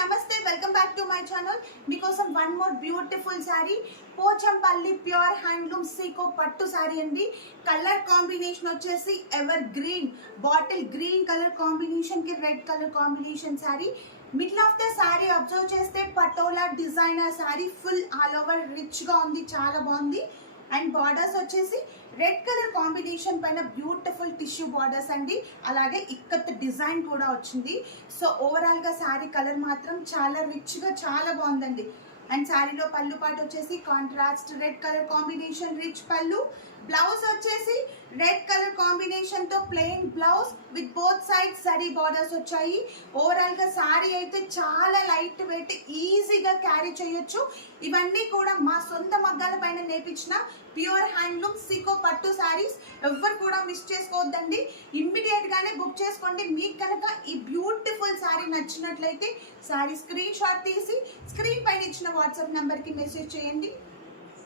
నమస్తే welcome back to my channel. మీకోసం one more beautiful sari, Pochampally pure handloom సీకో పట్టు శారీ అండి. కలర్ కాంబినేషన్ వచ్చేసి evergreen, bottle green colour combination కి red colour combination sari. Middle of the sari observe చేస్తే patola designer sari, full all over rich గా ఉంది, చాలా బాగుంది. అండ్ బార్డర్స్ వచ్చేసి రెడ్ కలర్ కాంబినేషన్ పైన బ్యూటిఫుల్ టిష్యూ బార్డర్స్ అండి, అలాగే ఇక్కత్ డిజైన్ కూడా వచ్చింది. సో ఓవరాల్ గా శారీ కలర్ మాత్రం చాలా రిచ్ గా చాలా బాగుందండి. అండ్ శారీలో పళ్ళు పాటు వచ్చేసి contrast red colour combination rich పళ్ళు. బ్లౌజ్ వచ్చేసి రెడ్ కలర్ కాంబినేషన్ తో plain blouse with both side zari borders వచ్చాయి. ఓవరాల్ గా శారీ అయితే చాలా లైట్ వెయిట్, ఈజీగా క్యారీ చేయొచ్చు. ఇవన్నీ కూడా మా సొంత మగ్గాల పైన నేర్పించిన ప్యూర్ హ్యాండ్లూమ్ సీకో పట్టు శారీస్. ఎవ్వరు కూడా మిస్ చేసుకోవద్దండి, ఇమ్మీడియట్ గానే బుక్ చేసుకోండి. మీకు కనుక ఈ బ్యూటిఫుల్ శారీ నచ్చినట్లయితే శారీ స్క్రీన్ షాట్ తీసి స్క్రీన్ పైన ఇచ్చిన వాట్సాప్ నంబర్ కి మెసేజ్ చేయండి.